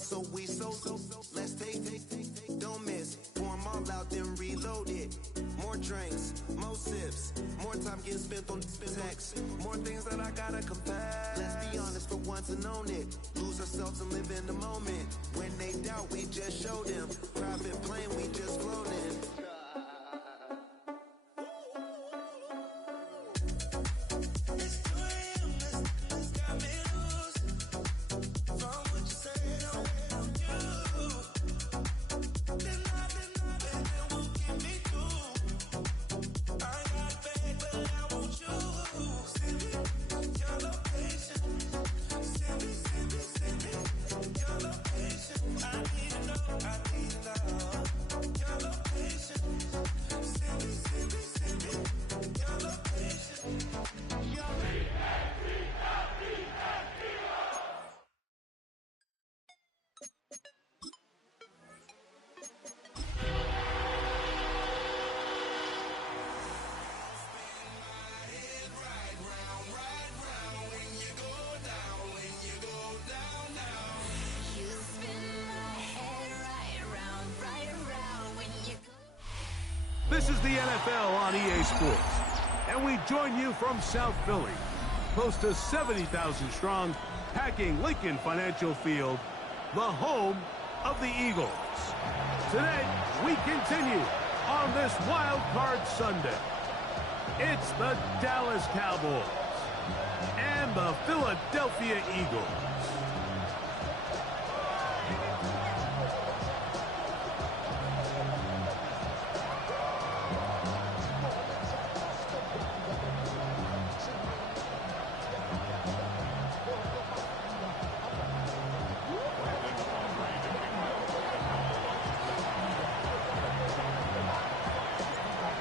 so we so let's take, don't miss. Pour 'em all out, then reload it. More drinks, more sips, more time getting spent on text. More things that I gotta confess. Let's be honest for once and own it. Lose ourselves and live in the moment. When they doubt, we just show them. Private plane, we just floating. This is the NFL on EA Sports, and we join you from South Philly, close to 70,000 strong, packing Lincoln Financial Field, the home of the Eagles. Today, we continue on this Wild Card Sunday. It's the Dallas Cowboys and the Philadelphia Eagles.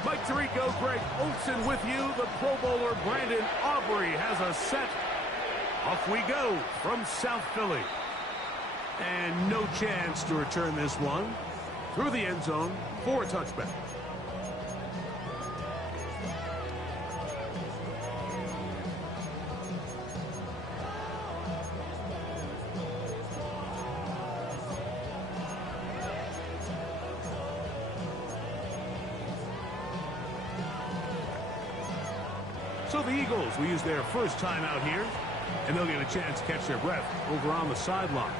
Mike Tirico, Greg Olsen with you. The Pro Bowler Brandon Aubrey has a set. Off we go from South Philly. And no chance to return this one. Through the end zone for a touchback. So the Eagles will use their first time out here, and they'll get a chance to catch their breath over on the sideline.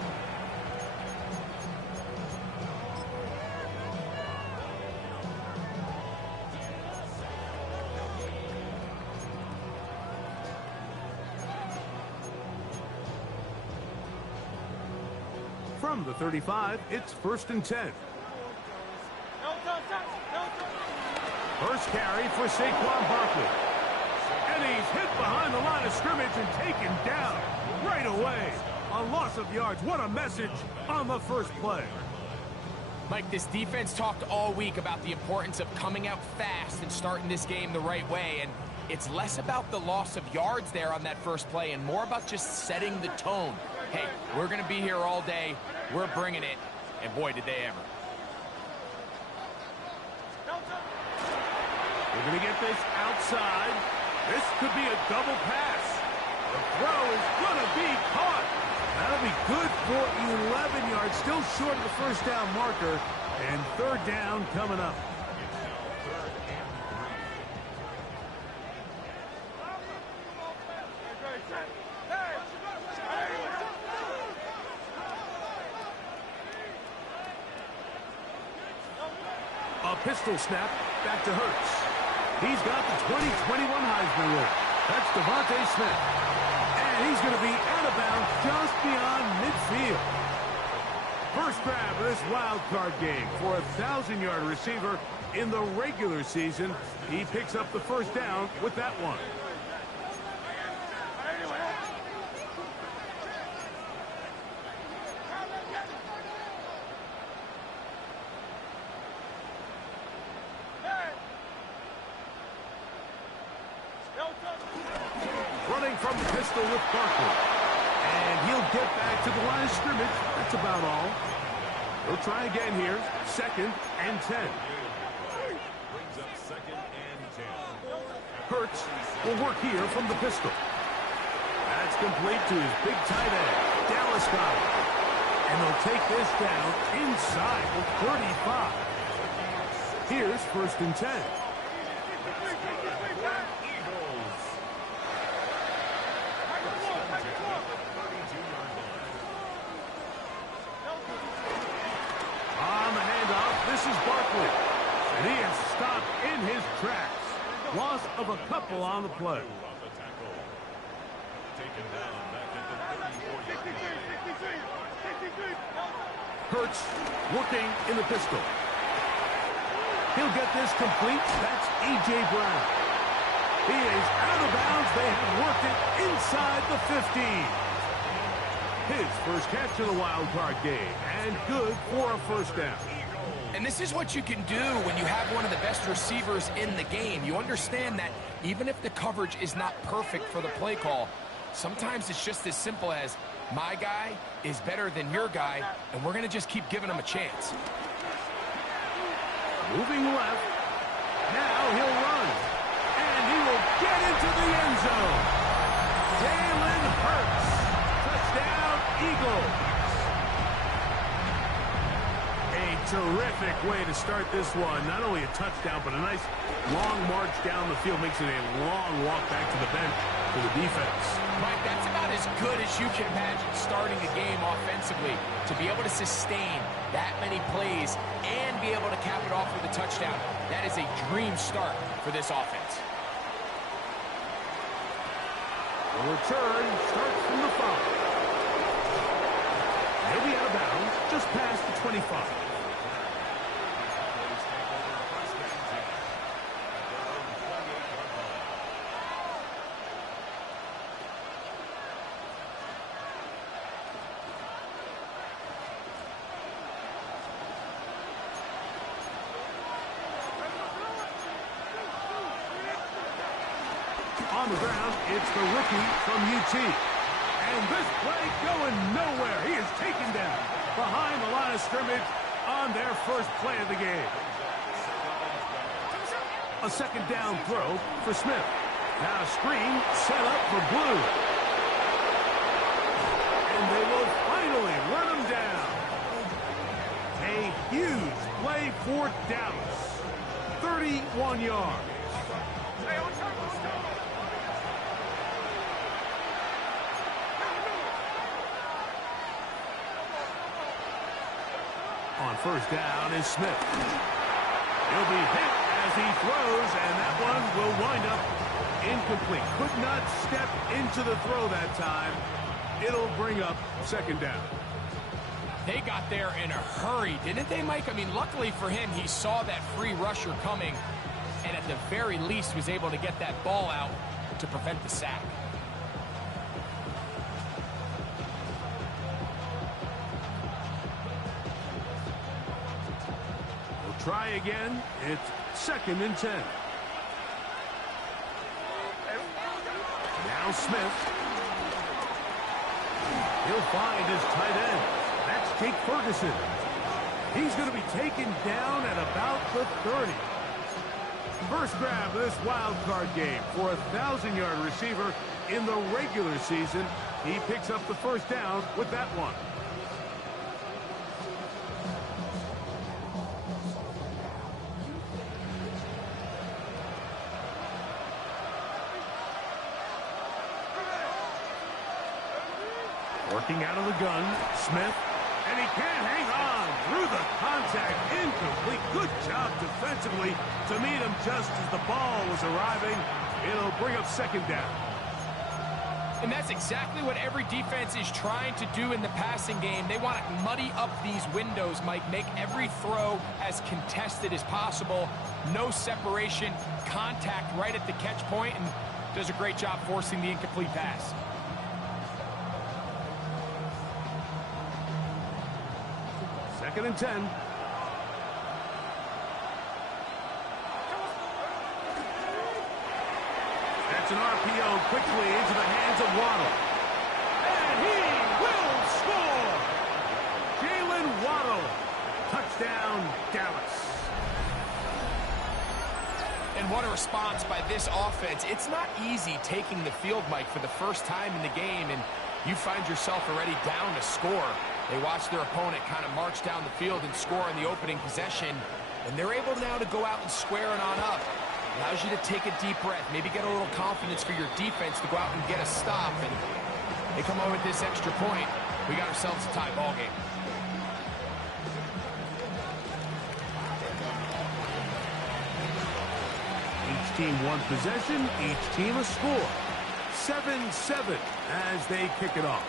From the 35, it's 1st and 10. First carry for Saquon Barkley. And he's hit behind the line of scrimmage and taken down right away. A loss of yards. What a message on the first play. Mike, this defense talked all week about the importance of coming out fast and starting this game the right way. And it's less about the loss of yards there on that first play and more about just setting the tone. Hey, we're going to be here all day. We're bringing it. And boy, did they ever. We're going to get this outside. This could be a double pass. The throw is going to be caught. That'll be good for 11 yards. Still short of the first down marker. And third down coming up. A pistol snap back to Hurts. He's got the 2021 Heisman winner. That's Devontae Smith. And he's going to be out of bounds just beyond midfield. First grab of this wild card game for a 1,000-yard receiver in the regular season. He picks up the first down with that one. Running from the pistol with Barkley. And he'll get back to the line of scrimmage. That's about all. He'll try again here. 2nd and 10. Brings up 2nd and 10. Hurts will work here from the pistol. That's complete to his big tight end, Dallas Goedert. And they'll take this down inside the 35. Here's 1st and 10. On the handoff, this is Barkley. And he is stopped in his tracks. Loss of a couple on the play. Hurts working in the pistol. He'll get this complete. That's A.J. Brown. He is out of bounds. They have worked it inside the 15. His first catch of the wild card game, and good for a 1st down. And this is what you can do when you have one of the best receivers in the game. You understand that even if the coverage is not perfect for the play call, sometimes it's just as simple as, my guy is better than your guy, and we're going to just keep giving him a chance. Moving left. Now he'll run. And he will get into the end zone. Jalen Hurts. Touchdown, Eagles. A terrific way to start this one. Not only a touchdown, but a nice long march down the field. Makes it a long walk back to the bench for the defense. Mike, that's about as good as you can imagine starting a game offensively. To be able to sustain that many plays and be able to cap it off with a touchdown, that is a dream start for this offense. The return starts from the 5. He'll be out of bounds just past the 25. On the ground, it's the rookie from UT. And this play going nowhere. He is taken down behind the line of scrimmage on their first play of the game. A 2nd down throw for Smith. Now a screen set up for Blue. And they will finally run him down. A huge play for Dallas. 31 yards. On 1st down is Smith. He'll be hit as he throws, and that one will wind up incomplete. Could not step into the throw that time. It'll bring up 2nd down. They got there in a hurry, didn't they, Mike? I mean, luckily for him, he saw that free rusher coming, and at the very least was able to get that ball out to prevent the sack. Try again. It's 2nd and 10. Now Smith. He'll find his tight end. That's Jake Ferguson. He's going to be taken down at about the 30. First grab of this wild card game for a 1,000-yard receiver in the regular season. He picks up the 1st down with that one. Working out of the gun, Smith, and he can't hang on through the contact, incomplete. Good job defensively to meet him just as the ball was arriving. It'll bring up 2nd down. And that's exactly what every defense is trying to do in the passing game. They want to muddy up these windows, Mike, make every throw as contested as possible. No separation, contact right at the catch point, and does a great job forcing the incomplete pass. Second and 10. That's an RPO quickly into the hands of Waddle. And he will score! Jalen Waddle. Touchdown, Dallas. And what a response by this offense. It's not easy taking the field, Mike, for the first time in the game, and you find yourself already down to score. They watch their opponent kind of march down the field and score in the opening possession, and they're able now to go out and square it on up. Allows you to take a deep breath, maybe get a little confidence for your defense to go out and get a stop, and they come over with this extra point. We got ourselves a tie ball game. Each team one possession, each team a score. 7-7 as they kick it off.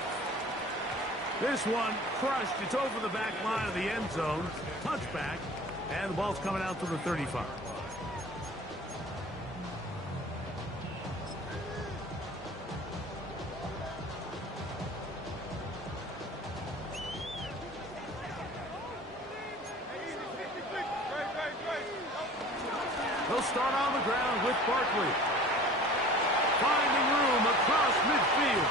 This one crushed. It's over the back line of the end zone. Touchback. And the ball's coming out to the 35. They'll start on the ground with Barkley. Finding room across midfield.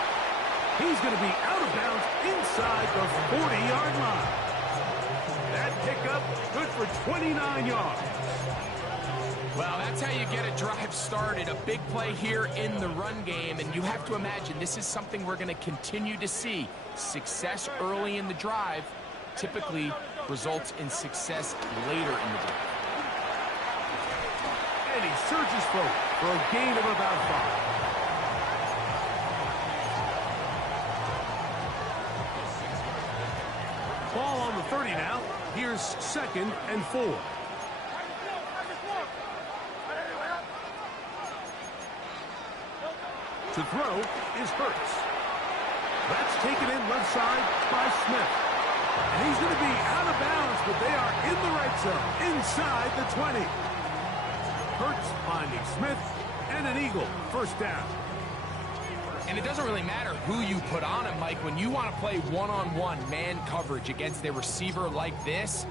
He's going to be out of bounds inside the 40-yard line. That pickup good for 29 yards. Well, that's how you get a drive started. A big play here in the run game, and you have to imagine this is something we're going to continue to see. Success early in the drive typically results in success later in the drive. And he surges forward for a gain of about 5. Ball on the 30 now. Here's 2nd and 4. To throw is Hurts. That's taken in left side by Smith. And he's going to be out of bounds, but they are in the right zone, inside the 20. Hurts finding Smith, and an Eagle, first down. And it doesn't really matter who you put on him, Mike. When you want to play one-on-one man coverage against a receiver like this,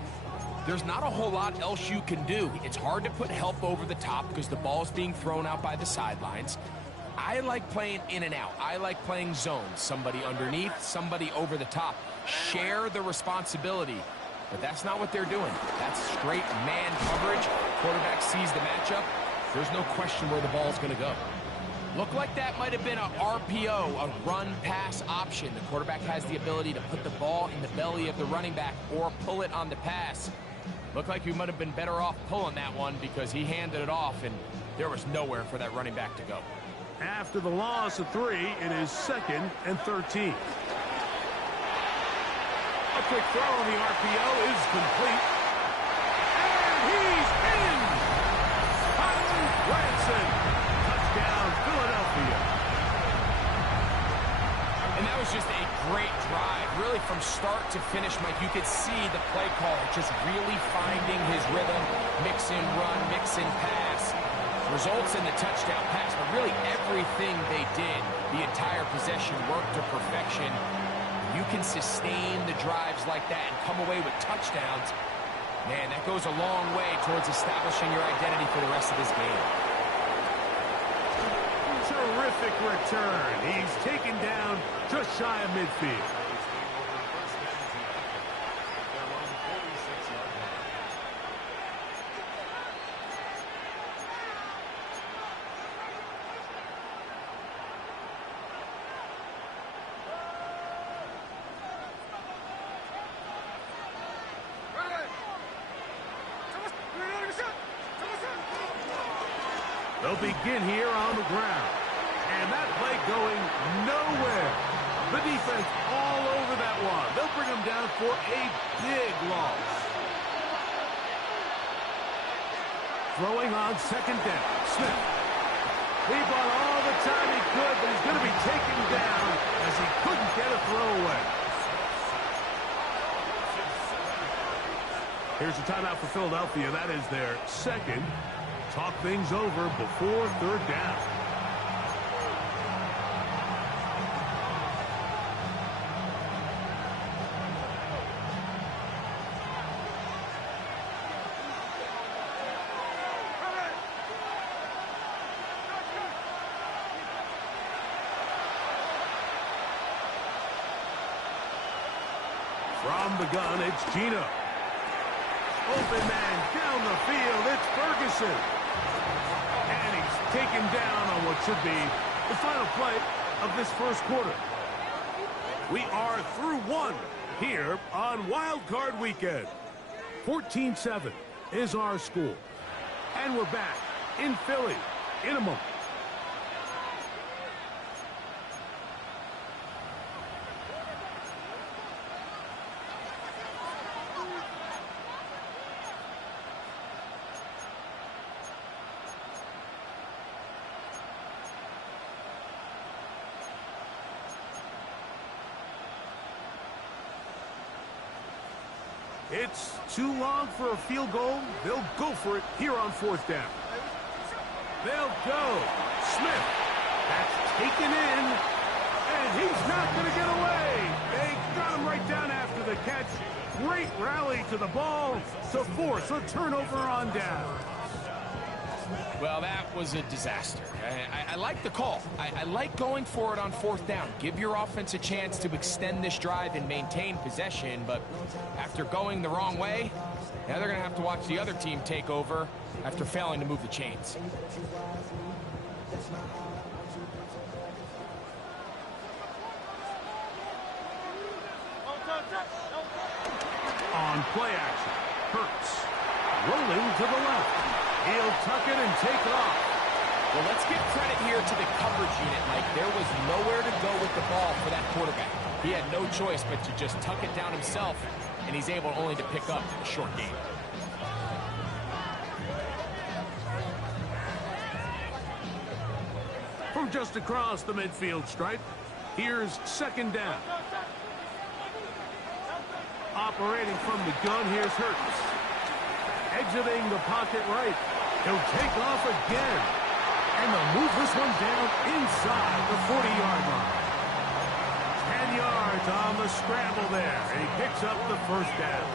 there's not a whole lot else you can do. It's hard to put help over the top because the ball is being thrown out by the sidelines. I like playing in and out. I like playing zones. Somebody underneath, somebody over the top. Share the responsibility. But that's not what they're doing. That's straight man coverage. Quarterback sees the matchup. There's no question where the ball's going to go. Looked like that might have been a RPO, a run-pass option. The quarterback has the ability to put the ball in the belly of the running back or pull it on the pass. Looked like he might have been better off pulling that one because he handed it off, and there was nowhere for that running back to go. After the loss of 3, it is 2nd and 13. A quick throw on the RPO is complete. And he's in! Kylen Granson. Touchdown, Philadelphia. And that was just a great drive. Really from start to finish, Mike, you could see the play caller just really finding his rhythm. Mix in run, mix in pass. Results in the touchdown pass, but really everything they did, the entire possession worked to perfection. You can sustain the drives like that and come away with touchdowns. Man, that goes a long way towards establishing your identity for the rest of this game. Terrific return. He's taken down just shy of midfield. They'll begin here on the ground. And that play going nowhere. The defense all over that one. They'll bring him down for a big loss. Throwing on 2nd down. Smith. He bought all the time he could, but he's going to be taken down as he couldn't get a throw away. Here's a timeout for Philadelphia. That is their 2nd. Talk things over before 3rd down. From the gun, it's Gino. Open man down the field. It's Ferguson. And he's taken down on what should be the final play of this first quarter. We are through 1 here on Wild Card Weekend. 14-7 is our score. And we're back in Philly in a moment. It's too long for a field goal. They'll go for it here on 4th down. They'll go. Smith. That's taken in. And he's not going to get away. They got him right down after the catch. Great rally to the ball to force a turnover on down. Well, that was a disaster. I like the call. I like going for it on 4th down. Give your offense a chance to extend this drive and maintain possession, but after going the wrong way, now they're going to have to watch the other team take over after failing to move the chains. On play action, Hurts rolling to the left. He'll tuck it and take off. Well, let's give credit here to the coverage unit, Mike. There was nowhere to go with the ball for that quarterback. He had no choice but to just tuck it down himself, and he's able only to pick up a short gain. From just across the midfield stripe, here's 2nd down. Operating from the gun, here's Hurts. Exiting the pocket right. He'll take off again. And they'll move this one down inside the 40-yard line. 10 yards on the scramble there. And he picks up the 1st down.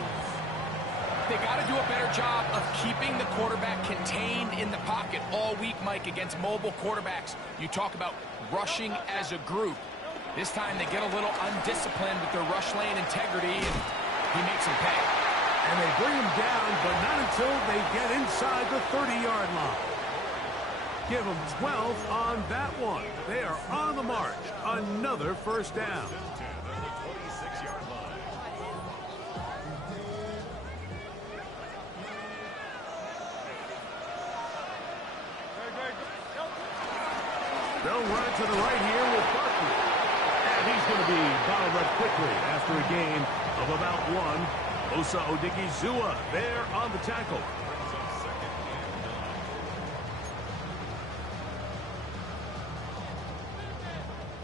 They got to do a better job of keeping the quarterback contained in the pocket all week, Mike, against mobile quarterbacks. You talk about rushing as a group. This time they get a little undisciplined with their rush lane integrity, and he makes them pay. And they bring him down, but not until they get inside the 30-yard line. Give them 12 on that one. They are on the march. Another 1st down. They'll run it to the right here with Barkley. And he's going to be bottled up quickly after a gain of about 1. Osa Odigizua there on the tackle.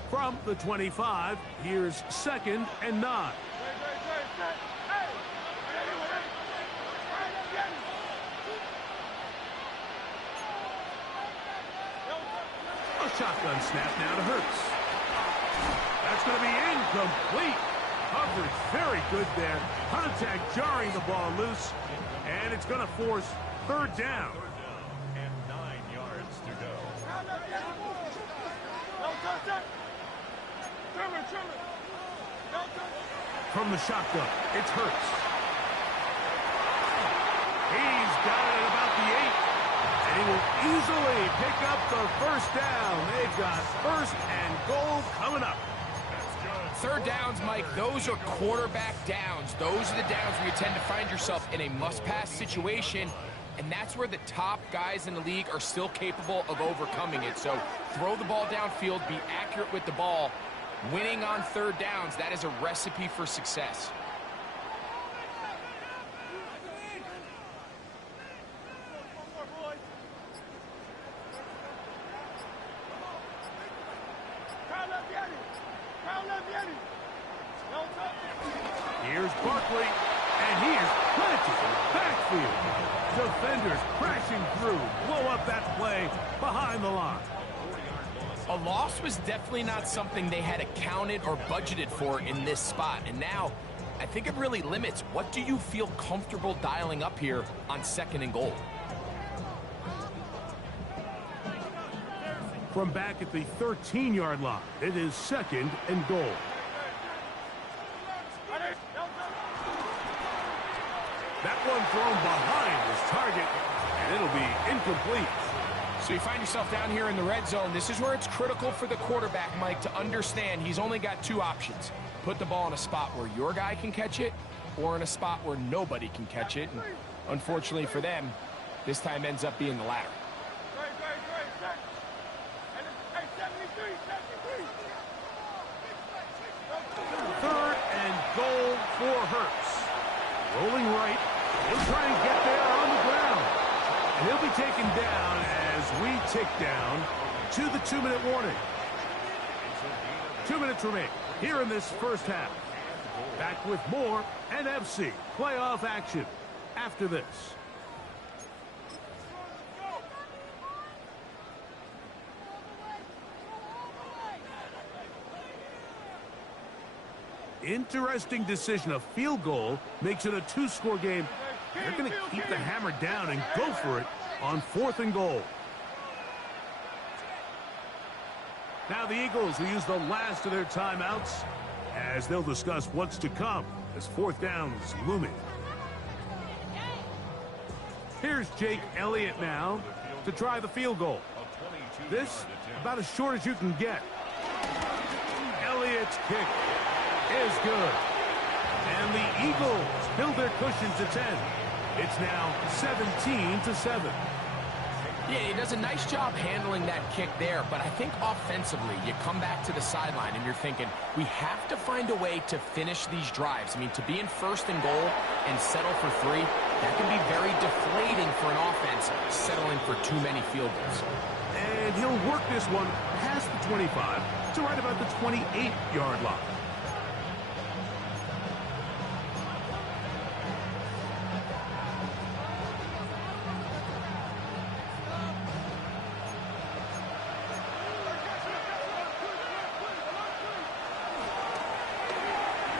From the 25, here's 2nd and 9. A shotgun snap now to Hurts. That's going to be incomplete. Coverage very good there. Contact jarring the ball loose. And it's going to force 3rd down. And 9 yards to go. From the shotgun, it's Hurts. He's got it at about the 8. And he will easily pick up the 1st down. They've got 1st and goal coming up. 3rd downs, Mike, those are quarterback downs. Those are the downs where you tend to find yourself in a must-pass situation, and that's where the top guys in the league are still capable of overcoming it. So throw the ball downfield, be accurate with the ball. Winning on 3rd downs, that is a recipe for success. Here's Barkley, and he is planted in the backfield. Defenders crashing through, blow up that play behind the line. A loss was definitely not something they had accounted or budgeted for in this spot. And now, I think it really limits. What do you feel comfortable dialing up here on 2nd and goal? From back at the 13-yard line, it is 2nd and goal. That one thrown behind his target, and it'll be incomplete. So you find yourself down here in the red zone. This is where it's critical for the quarterback, Mike, to understand he's only got two options. Put the ball in a spot where your guy can catch it, or in a spot where nobody can catch it. And unfortunately for them, this time ends up being the latter. Third and goal for Hurts. Rolling right. He'll try and get there on the ground. And he'll be taken down as we tick down to the 2-minute warning. 2 minutes remain here in this first half. Back with more NFC playoff action after this. Interesting decision. A field goal makes it a 2-score game. They're going to keep the hammer down and go for it on 4th and goal. Now the Eagles will use the last of their timeouts as they'll discuss what's to come as 4th down is looming. Here's Jake Elliott now to try the field goal. This about as short as you can get. Elliott's kick is good. And the Eagles build their cushion to 10. It's now 17-7. Yeah, he does a nice job handling that kick there, but I think offensively, you come back to the sideline and you're thinking, we have to find a way to finish these drives. I mean, to be in 1st and goal and settle for 3, that can be very deflating for an offense, settling for too many field goals. And he'll work this one past the 25 to right about the 28-yard line.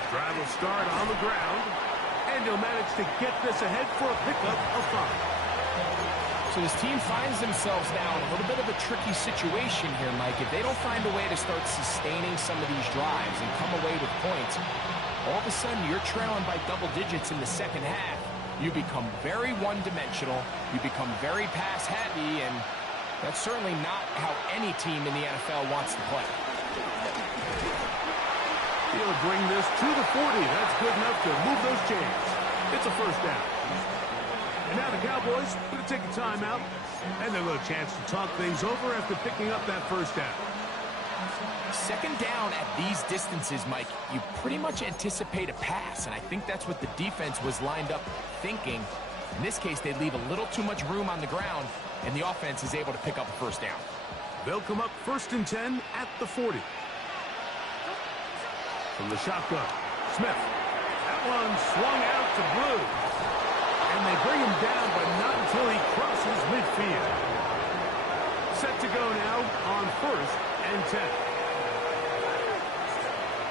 Drive will start on the ground, and he'll manage to get this ahead for a pickup of 5. So this team finds themselves now in a little bit of a tricky situation here, Mike. If they don't find a way to start sustaining some of these drives and come away with points, all of a sudden you're trailing by double digits in the second half. You become very one-dimensional. You become very pass-heavy, and that's certainly not how any team in the NFL wants to play. He'll bring this to the 40. That's good enough to move those chains. It's a 1st down. And now the Cowboys going to take a timeout and a little chance to talk things over after picking up that 1st down. 2nd down at these distances, Mike, you pretty much anticipate a pass, and I think that's what the defense was lined up thinking. In this case, they leave a little too much room on the ground, and the offense is able to pick up a 1st down. They'll come up 1st and 10 at the 40. From the shotgun, Smith. That one swung out to Blue. And they bring him down, but not until he crosses midfield. Set to go now on 1st and 10.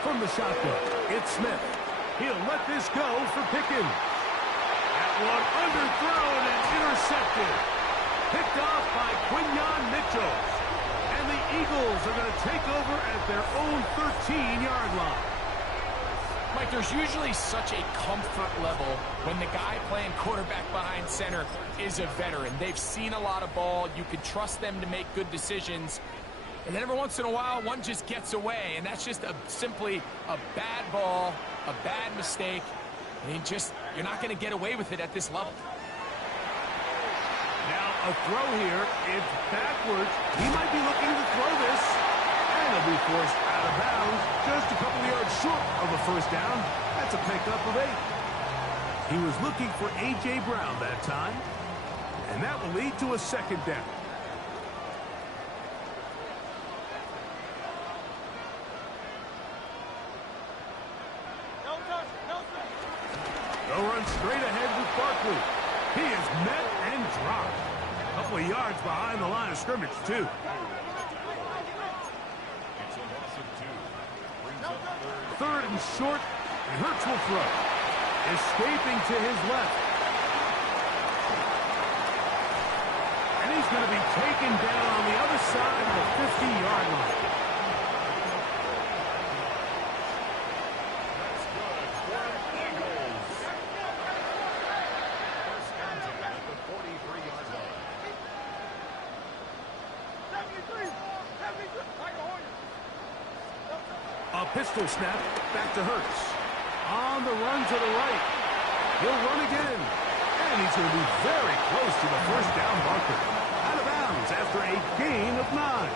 From the shotgun, it's Smith. He'll let this go for Pickens. That one underthrown and intercepted. Picked off by Quinyon Mitchell. And the Eagles are going to take over at their own 13-yard line. Mike, there's usually such a comfort level when the guy playing quarterback behind center is a veteran. They've seen a lot of ball. You can trust them to make good decisions. And then every once in a while, one just gets away, and that's just simply a bad ball, a bad mistake. And you're not going to get away with it at this level. Now a throw here. It's backwards. He might be looking to throw this. And he'll be forced out of bounds just a couple of yards short of a 1st down. That's a pickup of 8. He was looking for A.J. Brown that time. And that will lead to a 2nd down. They'll run straight ahead with Barkley. He is met and dropped. A couple of yards behind the line of scrimmage, too. Third and short, and Hurts will throw. Escaping to his left. And he's going to be taken down on the other side of the 50-yard line. pistol snap, back to Hurts. On the run to the right. He'll run again. And he's going to be very close to the first down marker. Out of bounds after a gain of 9.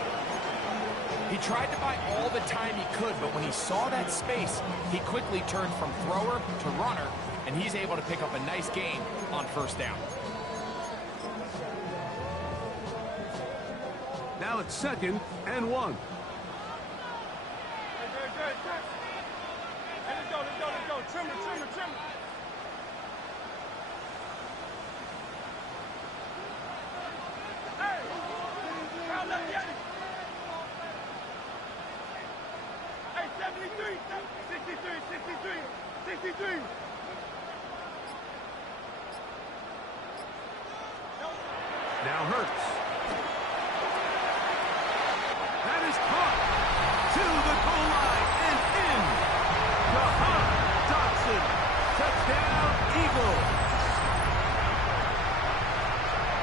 He tried to buy all the time he could, but when he saw that space, he quickly turned from thrower to runner, and he's able to pick up a nice gain on first down. Now it's 2nd and 1. Let's go. Trim it. Hey! Foul left, get it! Hey, 73! 63! Now Hurts. That is caught to the goal line and in. Jahan Dotson. Touchdown, Eagles.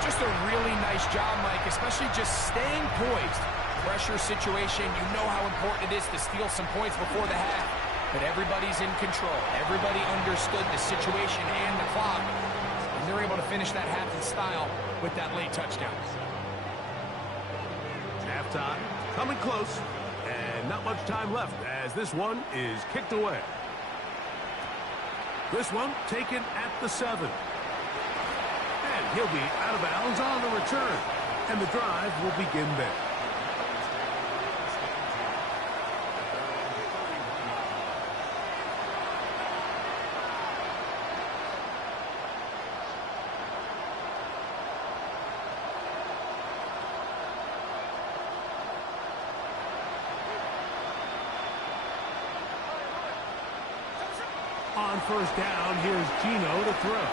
Just a really nice job, Mike, especially just staying poised. Pressure situation, you know how important it is to steal some points before the half. But everybody's in control. Everybody understood the situation and the clock. And they're able to finish that half in style with that late touchdown. Halftime coming close, and not much time left as this one is kicked away. This one taken at the 7. And he'll be out of bounds on the return. And the drive will begin there. On first down, here's Geno to throw.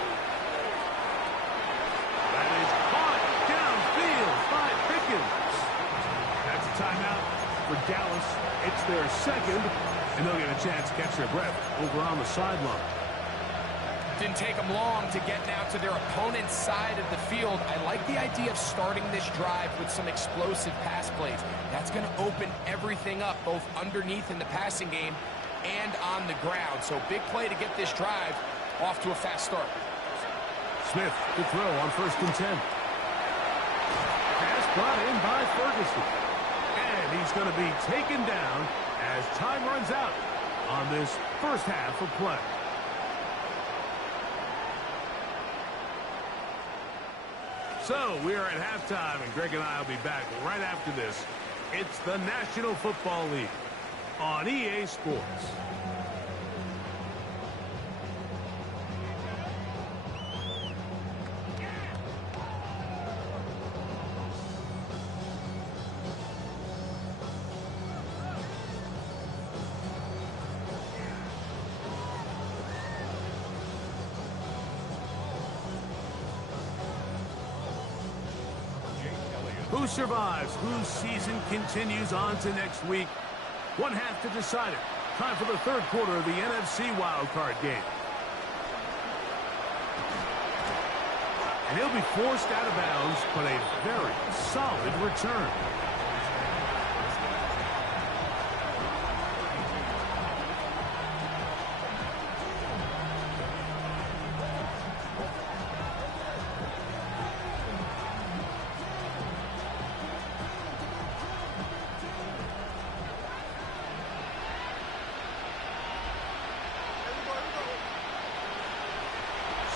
That is caught downfield by Pickens. That's a timeout for Dallas. It's their 2nd, and they'll get a chance to catch their breath over on the sideline. Didn't take them long to get now to their opponent's side of the field. I like the idea of starting this drive with some explosive pass plays. That's going to open everything up, both underneath in the passing game and on the ground. So big play to get this drive off to a fast start. Smith to throw on 1st and 10. Pass brought in by Ferguson. And he's going to be taken down as time runs out on this first half of play. So we are at halftime, and Greg and I will be back right after this. It's the National Football League on EA Sports. Who survives? Whose season continues on to next week? One half to decide it. Time for the 3rd quarter of the NFC wildcard game. And he'll be forced out of bounds, but a very solid return.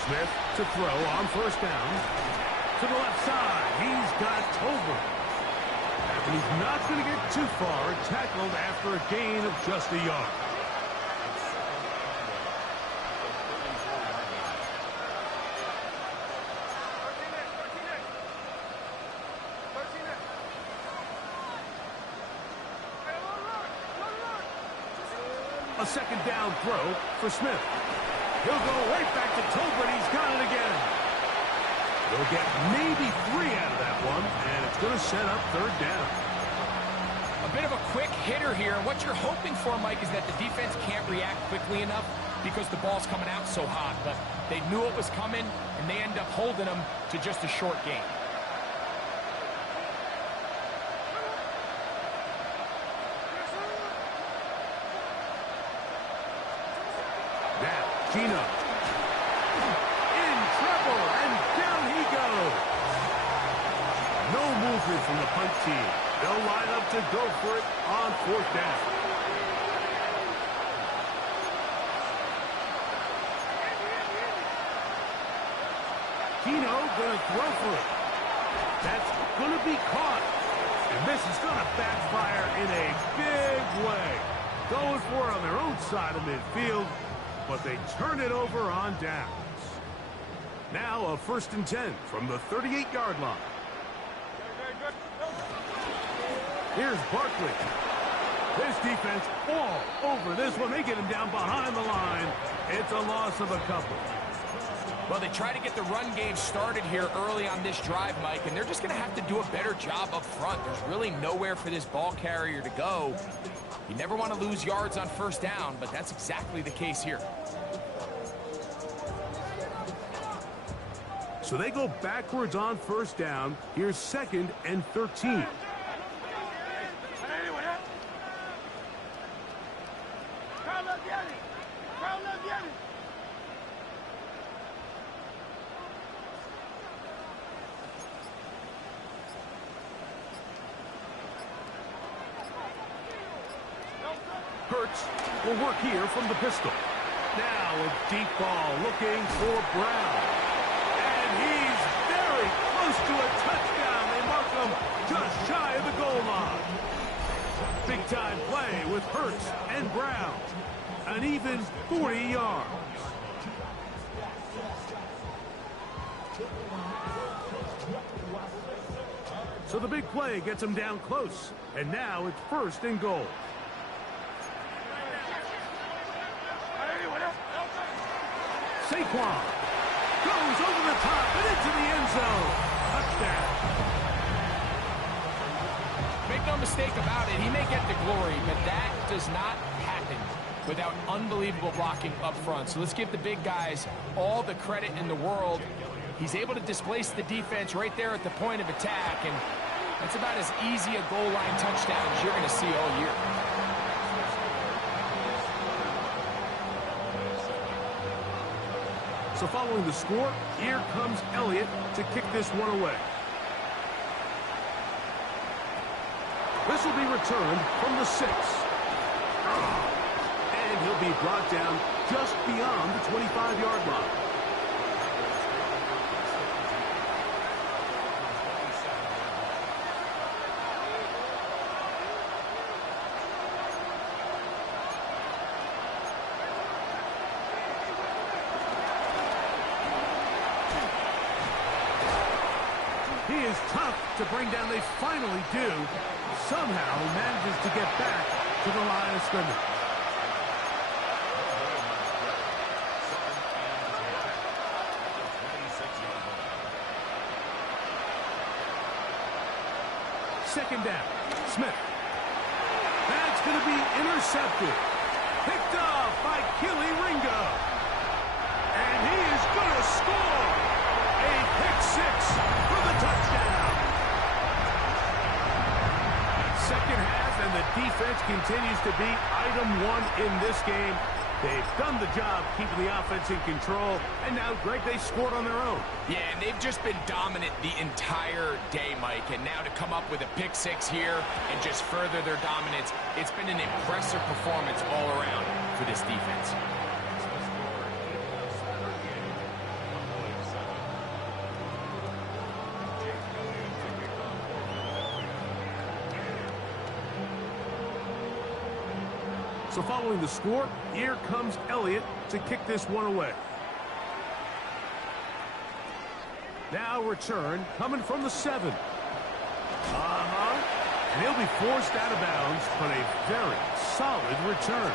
Smith to throw on first down. To the left side, he's got Tolbert. And he's not going to get too far, tackled after a gain of just a yard. A 2nd down throw for Smith. He'll go right back to Tolbert. He's got it again. They'll get maybe 3 out of that one, and it's going to set up 3rd down. A bit of a quick hitter here. What you're hoping for, Mike, is that the defense can't react quickly enough because the ball's coming out so hot. But they knew it was coming, and they end up holding them to just a short gain. Gino. In trouble, and down he goes. No movement from the punt team. They'll line up to go for it on 4th down. Gino gonna throw for it. That's gonna be caught. And this is gonna backfire in a big way. Going for it on their own side of midfield, but they turn it over on downs. Now a 1st and 10 from the 38-yard line. Here's Barkley. This defense all over this one. They get him down behind the line. It's a loss of a couple. Well, they try to get the run game started here early on this drive, Mike, and they're just going to have to do a better job up front. There's really nowhere for this ball carrier to go. You never want to lose yards on 1st down, but that's exactly the case here. So they go backwards on 1st down. Here's 2nd and 13. Hurts will work here from the pistol. Now a deep ball looking for Brown. And he's very close to a touchdown. They mark him just shy of the goal line. Big-time play with Hurts and Brown. An even 40 yards. So the big play gets him down close. And now it's 1st and goal. Saquon goes over the top and into the end zone. Touchdown. Make no mistake about it, he may get the glory, but that does not happen without unbelievable blocking up front. So let's give the big guys all the credit in the world. He's able to displace the defense right there at the point of attack, and that's about as easy a goal line touchdown as you're going to see all year. So following the score, here comes Elliott to kick this one away. This will be returned from the 6. And he'll be brought down just beyond the 25-yard line. He is tough to bring down. They finally do. Somehow he manages to get back to the line of scrimmage. Second down. Smith. That's going to be intercepted. Picked off by Kelee Ringo. And he is going to score. A pick 6 for the touchdown. Second half, and the defense continues to be item 1 in this game. They've done the job keeping the offense in control, and now, Greg, they scored on their own. Yeah, and they've just been dominant the entire day, Mike, and now to come up with a pick 6 here and just further their dominance, it's been an impressive performance all around for this defense. So following the score, here comes Elliott to kick this one away. Now return coming from the 7. And he'll be forced out of bounds, but a very solid return.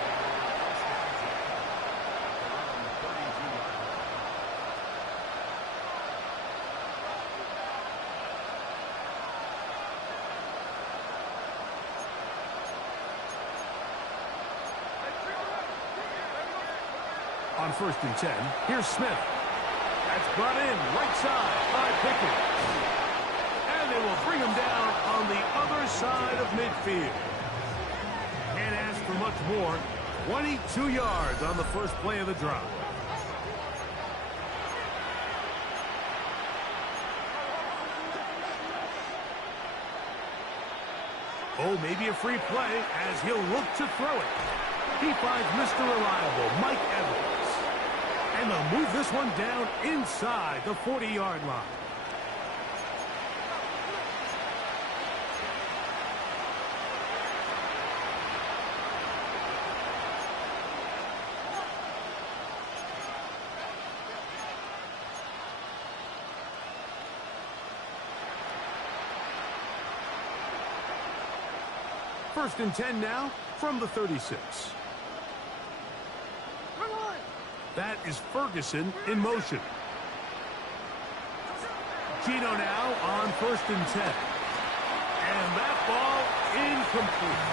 On 1st and 10, here's Smith. That's brought in right side by Pickett. And they will bring him down on the other side of midfield. Can't ask for much more. 22 yards on the first play of the drive. Oh, maybe a free play as he'll look to throw it. He finds Mr. Reliable, Mike Evans. And they'll move this one down inside the 40-yard line. First and 10 now from the 36. That is Ferguson in motion. Gino now on first and 10. And that ball incomplete.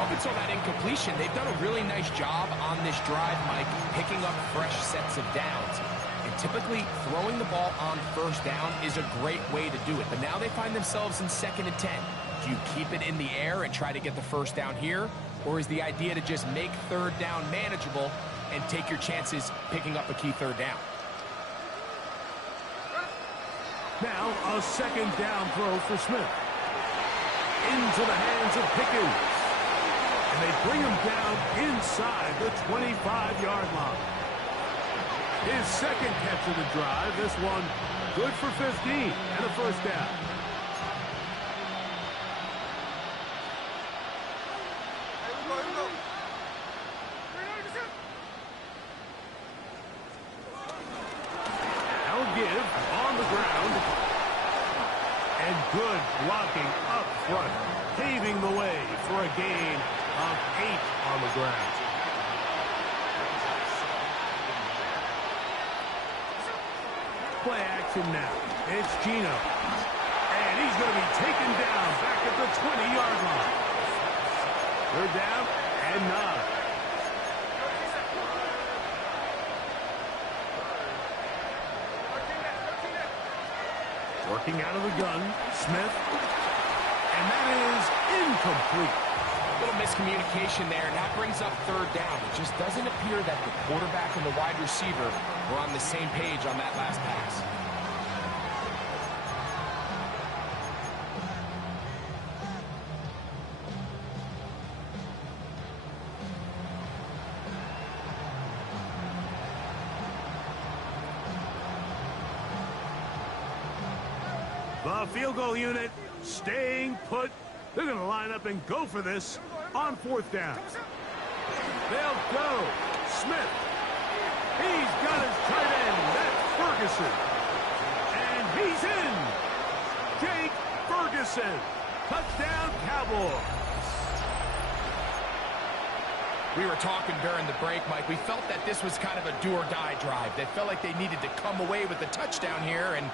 Up until that incompletion, they've done a really nice job on this drive, Mike, picking up fresh sets of downs. And typically, throwing the ball on first down is a great way to do it. But now they find themselves in second and 10. Do you keep it in the air and try to get the first down here? Or is the idea to just make third down manageable and take your chances picking up a key third down? Now a second down throw for Smith. Into the hands of Pickens. And they bring him down inside the 25-yard line. His second catch of the drive. This one good for 15 and a first down. Good blocking up front, paving the way for a gain of 8 on the ground. Play action now. It's Gino. And he's going to be taken down back at the 20-yard line. They're down and 9. Working out of the gun, Smith, and that is incomplete. A little miscommunication there, and that brings up third down. It just doesn't appear that the quarterback and the wide receiver were on the same page on that last pass. The field goal unit staying put. They're going to line up and go for this on fourth down. They'll go. Smith. He's got his tight end. That's Ferguson. And he's in. Jake Ferguson. Touchdown, Cowboys. We were talking during the break, Mike. We felt that this was kind of a do-or-die drive. They felt like they needed to come away with the touchdown here, and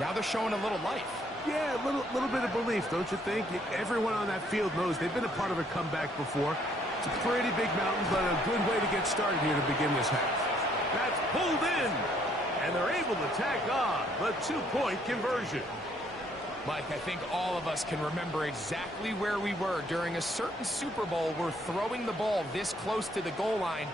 now they're showing a little life. Yeah, a little bit of belief, don't you think? Everyone on that field knows they've been a part of a comeback before. It's a pretty big mountain, but a good way to get started here to begin this half. That's pulled in, and they're able to tack on the two-point conversion. Mike, I think all of us can remember exactly where we were during a certain Super Bowl where throwing the ball this close to the goal line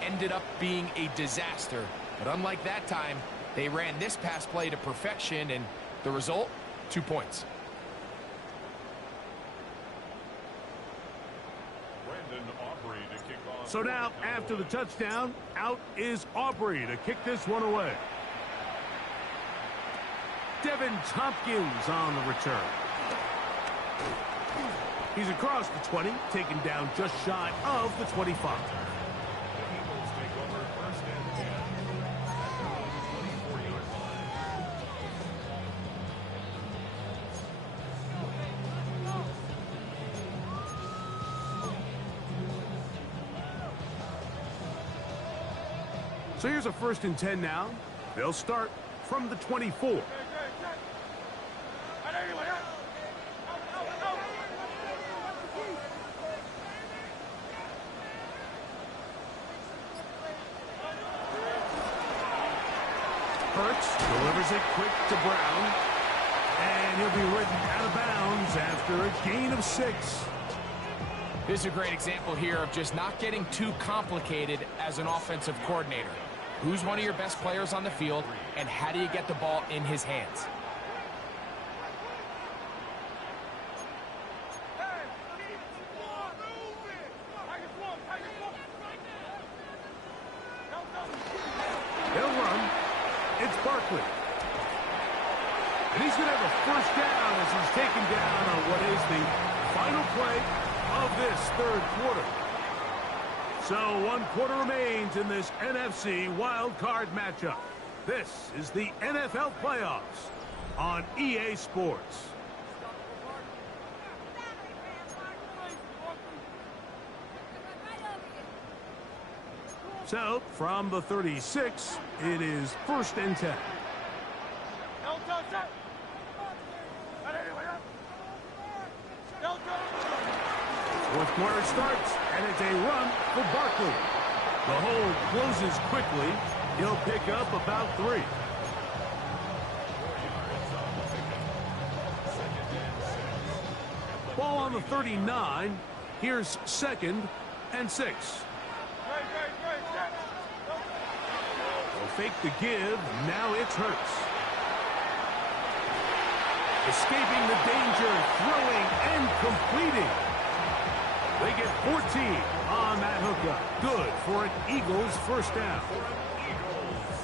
ended up being a disaster. But unlike that time, they ran this pass play to perfection, and the result, 2 points. So now, after the touchdown, out is Aubrey to kick this one away. Devin Tompkins on the return. He's across the 20, taken down just shy of the 25. So here's a 1st and 10 now. They'll start from the 24. Hurts delivers it quick to Brown. And he'll be ridden out of bounds after a gain of 6. This is a great example here of just not getting too complicated as an offensive coordinator. Who's one of your best players on the field, and how do you get the ball in his hands? run. It's Barkley. And he's going to have a first down as he's taken down on what is the final play of this third quarter. So 1 quarter remains in this NFC wild card matchup. This is the NFL playoffs on EA Sports. So, from the 36, it is 1st and 10. Fourth quarter starts, and it's a run for Barkley. The hold closes quickly. He'll pick up about 3. Ball on the 39. Here's 2nd and 6. They'll fake the give. Now it's Hurts. Escaping the danger, throwing and completing. They get 14 on that hookup. Good for an Eagles first down.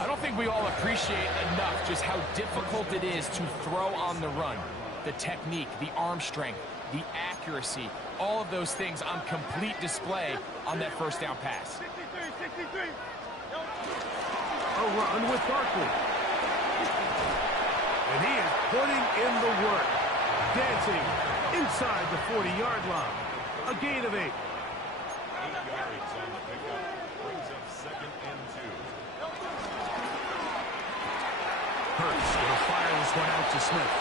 I don't think we all appreciate enough just how difficult it is to throw on the run. The technique, the arm strength, the accuracy, all of those things on complete display on that first down pass. 63. A run with Barkley. And he is putting in the work. Dancing inside the 40-yard line. A gain of 8. 8 yards on the pickup. Brings up 2nd and 2. Hurts going to fire this one out to Smith.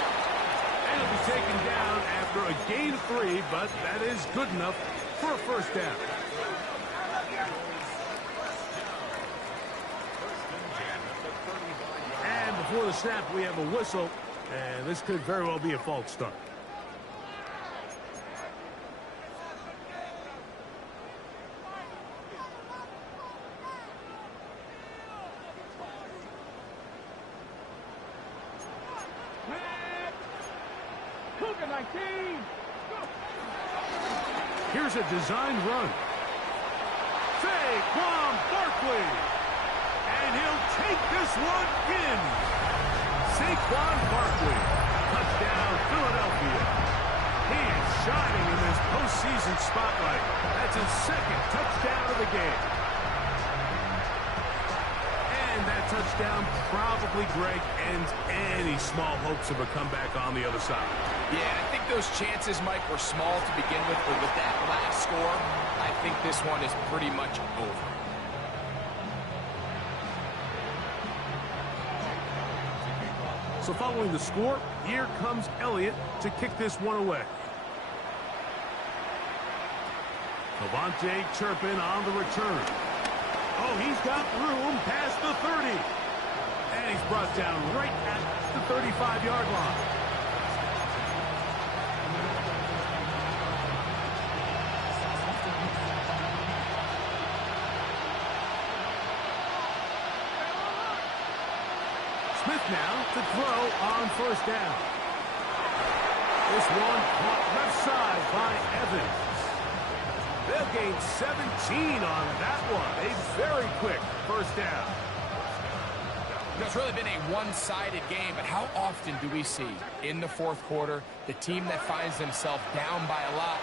And he'll be taken down after a gain of 3, but that is good enough for a first down. And before the snap, we have a whistle, and this could very well be a false start. Here's a designed run. Saquon Barkley. And he'll take this one in. Saquon Barkley. Touchdown, Philadelphia. He is shining in this postseason spotlight. That's his 2nd touchdown of the game. And that touchdown probably, Greg, ends any small hopes of a comeback on the other side. Yeah, I think those chances, Mike, were small to begin with, but with that last score, I think this one is pretty much over. So following the score, here comes Elliott to kick this one away. Devontae Turpin on the return. Oh, he's got room past the 30. And he's brought down right at the 35-yard line. Smith now to throw on first down. This one caught left side by Evans. They'll gain 17 on that one. A very quick first down. It's really been a one-sided game, but how often do we see in the fourth quarter the team that finds themselves down by a lot,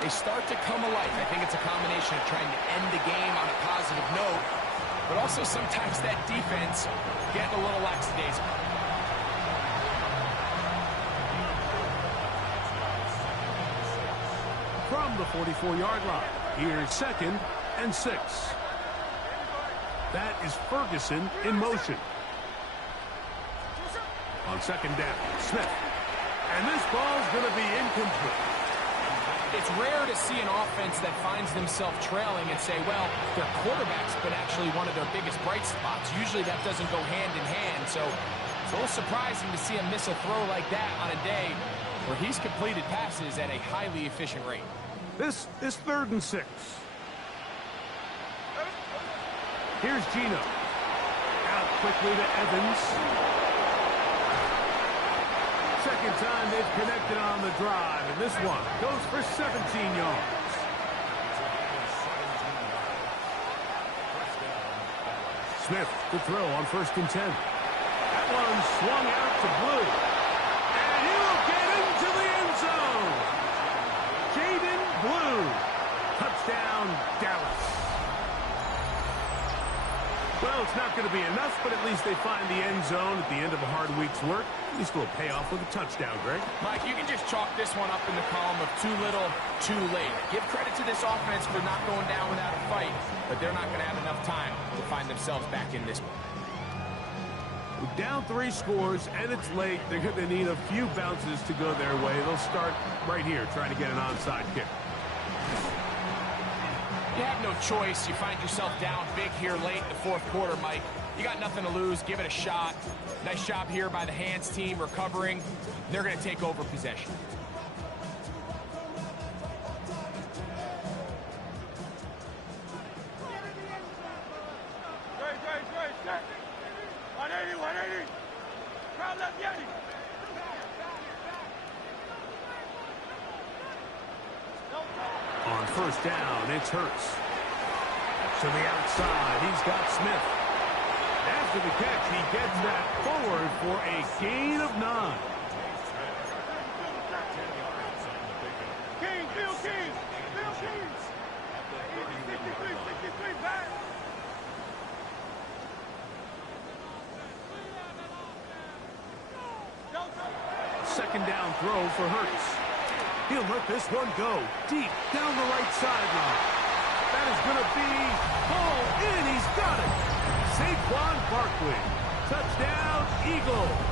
they start to come alive. I think it's a combination of trying to end the game on a positive note, but also sometimes that defense getting a little lackadaisical. From the 44-yard line, here's 2nd and 6. That is Ferguson in motion. On 2nd down, Smith. And this ball's going to be incomplete. It's rare to see an offense that finds themselves trailing and say, well, their quarterback's been actually one of their biggest bright spots. Usually that doesn't go hand in hand, so it's a little surprising to see him miss a throw like that on a day where he's completed passes at a highly efficient rate. This is 3rd and 6. Here's Geno. Out quickly to Evans. Second time they've connected on the drive, and this one goes for 17 yards. Smith to throw on 1st and 10. That one swung out to Blue. And he will get into the end zone. Jaden Blue. Touchdown, Dallas. Well, it's not going to be enough, but at least they find the end zone at the end of a hard week's work. At least it'll pay off with a touchdown, Greg. Mike, you can just chalk this one up in the column of too little, too late. Give credit to this offense for not going down without a fight, but they're not going to have enough time to find themselves back in this one. Down 3 scores, and it's late. They're going to need a few bounces to go their way. They'll start right here, trying to get an onside kick. You have no choice. You find yourself down big here late in the 4th quarter, Mike. You got nothing to lose. Give it a shot. Nice job here by the hands team recovering. They're going to take over possession. Great. 180, 180. Crowd left, Yeti. On 1st down, it's Hurts. To the outside, he's got Smith. After the catch, he gets that forward for a gain of 9. King, Bill King. 63, back. Second down throw for Hurts. He'll let this one go deep down the right sideline. That is going to be pulled in. He's got it. Saquon Barkley. Touchdown, Eagles.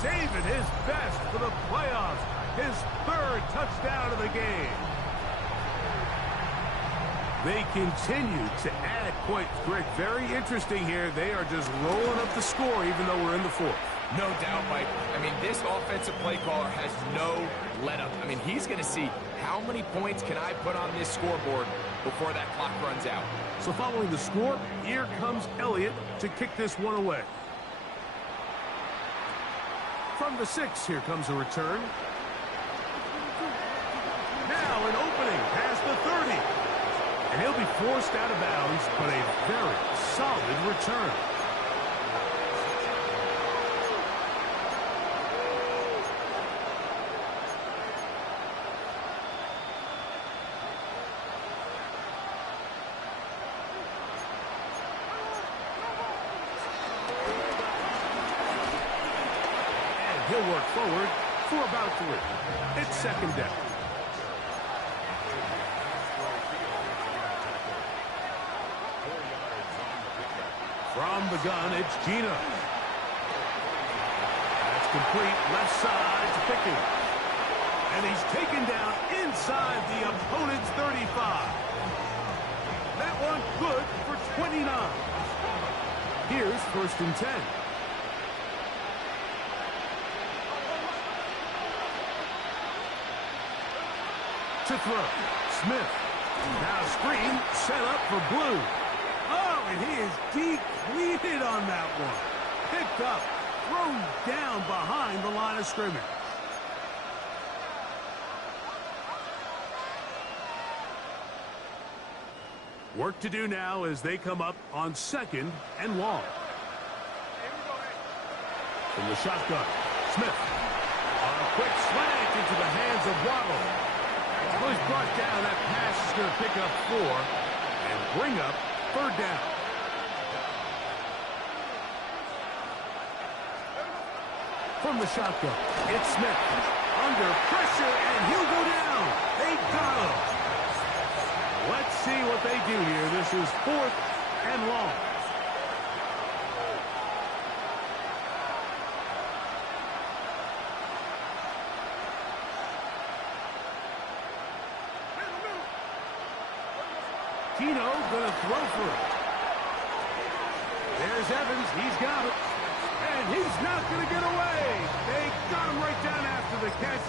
Saving his best for the playoffs. His 3rd touchdown of the game. They continue to add points. Greg, very interesting here. They are just rolling up the score even though we're in the 4th. No doubt, Mike. I mean, this offensive play caller has no let-up. I mean, he's going to see how many points can I put on this scoreboard before that clock runs out. So following the score, here comes Elliott to kick this one away. From the 6, here comes a return. Now an opening past the 30. And he'll be forced out of bounds, but a very solid return. He'll work forward for about 3. It's 2nd down. From the gun, it's Gino. That's complete left side to Pickens. And he's taken down inside the opponent's 35. That one good for 29. Here's 1st and 10. To throw. Smith. Now screen set up for Blue. Oh, and he is depleted on that one. Picked up, thrown down behind the line of scrimmage. Work to do now as they come up on 2nd and long. From the shotgun, Smith. On a quick slant into the hands of Waddle. Well, he's brought down. That pass is going to pick up 4 and bring up 3rd down. From the shotgun, it's Smith. Under pressure, and he'll go down. They got him. Let's see what they do here. This is 4th and long. Gino going to throw for it. There's Evans. He's got it. And he's not going to get away. They got him right down after the catch.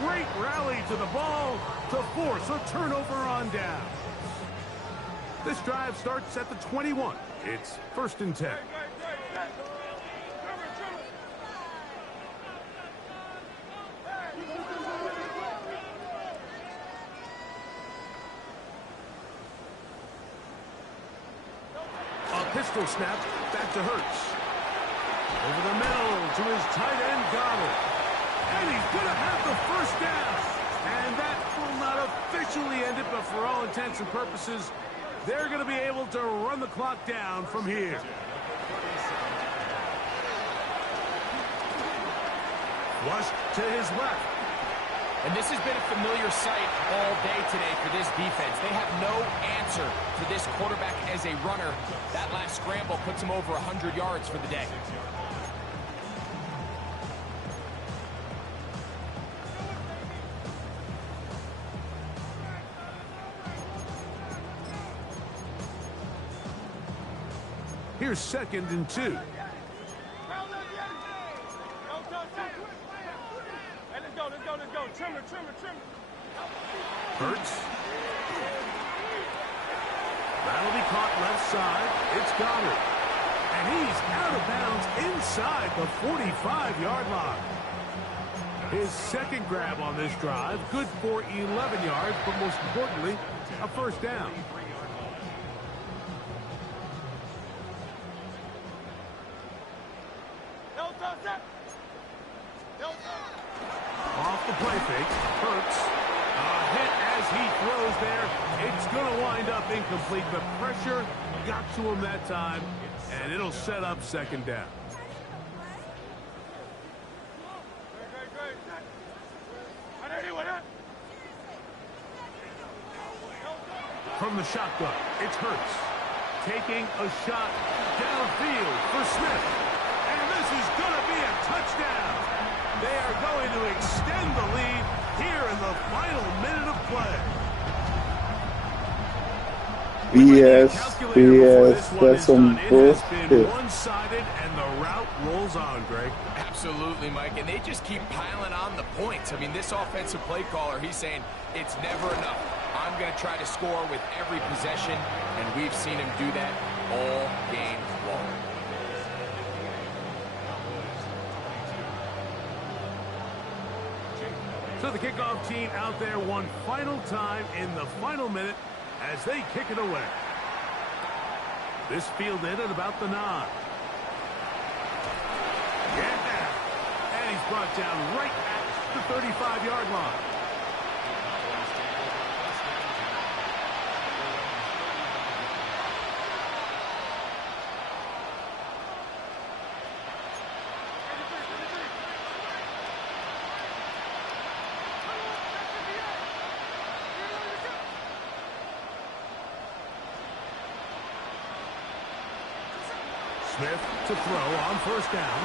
Great rally to the ball to force a turnover on down. This drive starts at the 21. It's 1st and 10. pistol snap back to Hurts. Over the middle to his tight end, Goddard. And he's going to have the first down. And that will not officially end it, but for all intents and purposes, they're going to be able to run the clock down from here. Flushed to his left. And this has been a familiar sight all day today for this defense. They have no answer to this quarterback as a runner. That last scramble puts him over 100 yards for the day. Here's 2nd and 2. Let's go. Trimmer. Hurts. That'll be caught left side. It's Goddard. And he's out of bounds inside the 45-yard line. His 2nd grab on this drive, good for 11 yards, but most importantly, a first down. Off the play fake, Hurts. A hit as he throws there. It's going to wind up incomplete. The pressure got to him that time, and it'll set up 2nd down. From the shotgun, it's Hurts. Taking a shot downfield for Smith. And this is going to be a touchdown. They are going to extend the lead here in the final minute of play. BS, that's some bullshit. It has been one-sided, and the route rolls on, Greg. Absolutely, Mike, and they just keep piling on the points. I mean, this offensive play caller, he's saying it's never enough. I'm going to try to score with every possession, and we've seen him do that all game long. So the kickoff team out there one final time in the final minute as they kick it away. This fielded at about the 9. Yeah. And he's brought down right at the 35-yard line. Smith to throw on first down.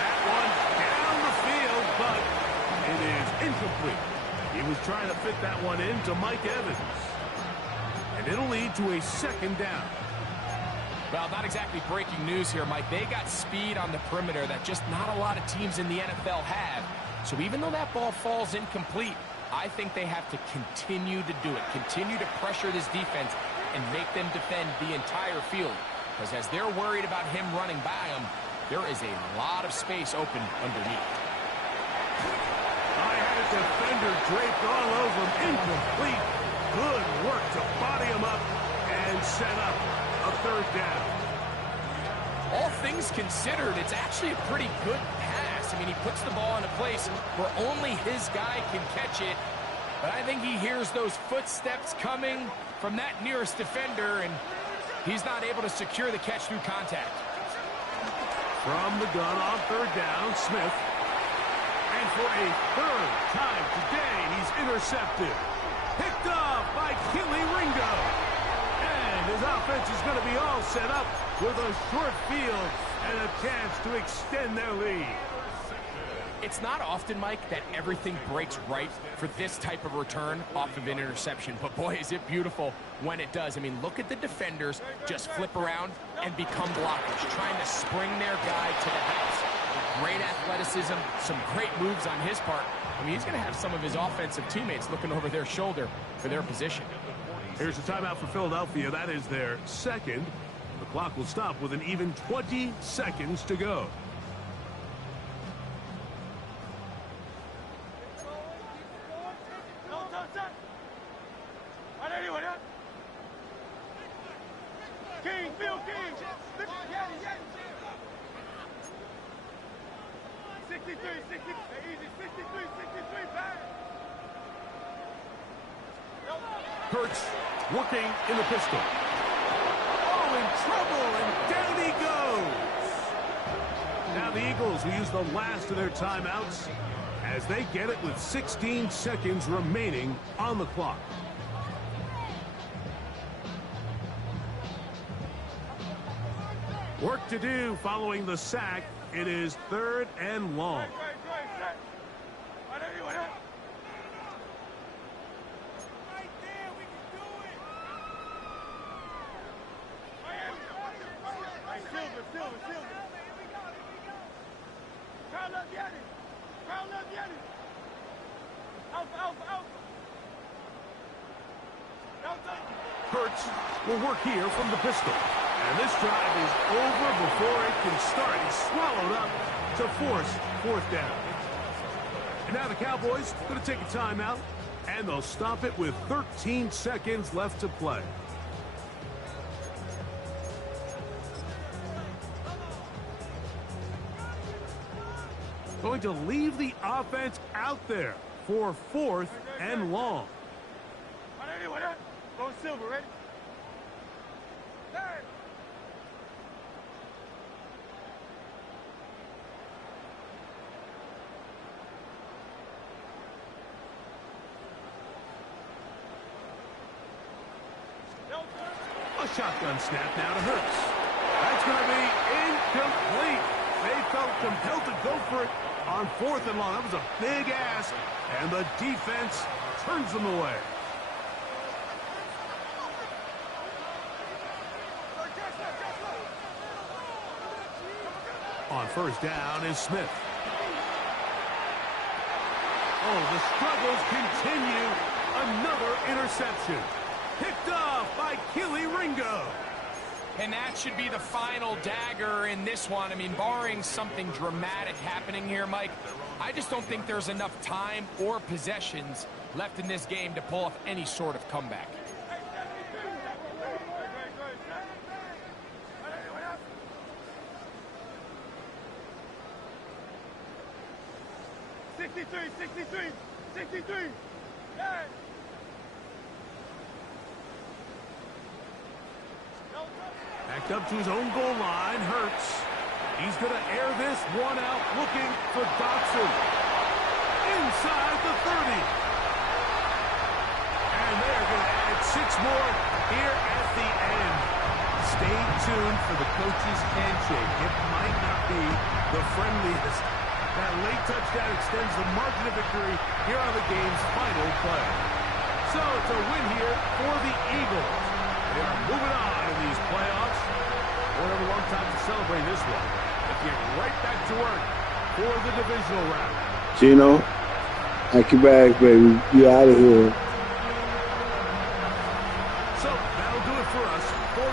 That one down the field, but it is incomplete. He was trying to fit that one into Mike Evans. And it'll lead to a 2nd down. Well, not exactly breaking news here, Mike. They got speed on the perimeter that just not a lot of teams in the NFL have. So even though that ball falls incomplete, I think they have to continue to do it. Continue to pressure this defense and make them defend the entire field. Because as they're worried about him running by them, there is a lot of space open underneath. I had a defender draped all over him. Incomplete. Good work to body him up and set up a 3rd down. All things considered, it's actually a pretty good pass. I mean, he puts the ball in a place where only his guy can catch it. But I think he hears those footsteps coming from that nearest defender, and he's not able to secure the catch through contact. From the gun on 3rd down, Smith. And for a 3rd time today, he's intercepted. Picked off by Kelee Ringo. And his offense is going to be all set up with a short field and a chance to extend their lead. It's not often, Mike, that everything breaks right for this type of return off of an interception. But, boy, is it beautiful when it does. I mean, look at the defenders just flip around and become blockers, trying to spring their guy to the house. Great athleticism, some great moves on his part. I mean, he's going to have some of his offensive teammates looking over their shoulder for their position. Here's a timeout for Philadelphia. That is their 2nd. The clock will stop with an even 20 seconds to go. King, field Hurts working in the pistol. Oh, in trouble, and down he goes. Now the Eagles will use the last of their timeouts as they get it with 16 seconds remaining on the clock. Work to do following the sack. It is 3rd and long. Hurts will work here from the pistol. And this drive is over before it can start. He's swallowed up to force 4th down. And now the Cowboys going to take a timeout, and they'll stop it with 13 seconds left to play. Going to leave the offense out there for 4th and long. Go Silver, ready? A shotgun snap now to Hurts. That's going to be incomplete. They felt compelled to go for it on 4th and long. That was a big ask, and the defense turns them away. On 1st down is Smith. Oh, the struggles continue. Another interception. Picked off by Kelee Ringo. And that should be the final dagger in this one. I mean, barring something dramatic happening here, Mike, I just don't think there's enough time or possessions left in this game to pull off any sort of comeback. Backed up to his own goal line, Hurts. He's going to air this one out, looking for Dotson. Inside the 30. And they're going to add 6 more here at the end. Stay tuned for the coach's handshake. It might not be the friendliest. That late touchdown extends the margin of victory here on the game's final play. So it's a win here for the Eagles. They are moving on in these playoffs. Won't have a long time to celebrate this one. They get right back to work for the divisional round. Gino, pack your bags, baby. You out of here. So that'll do it for us. For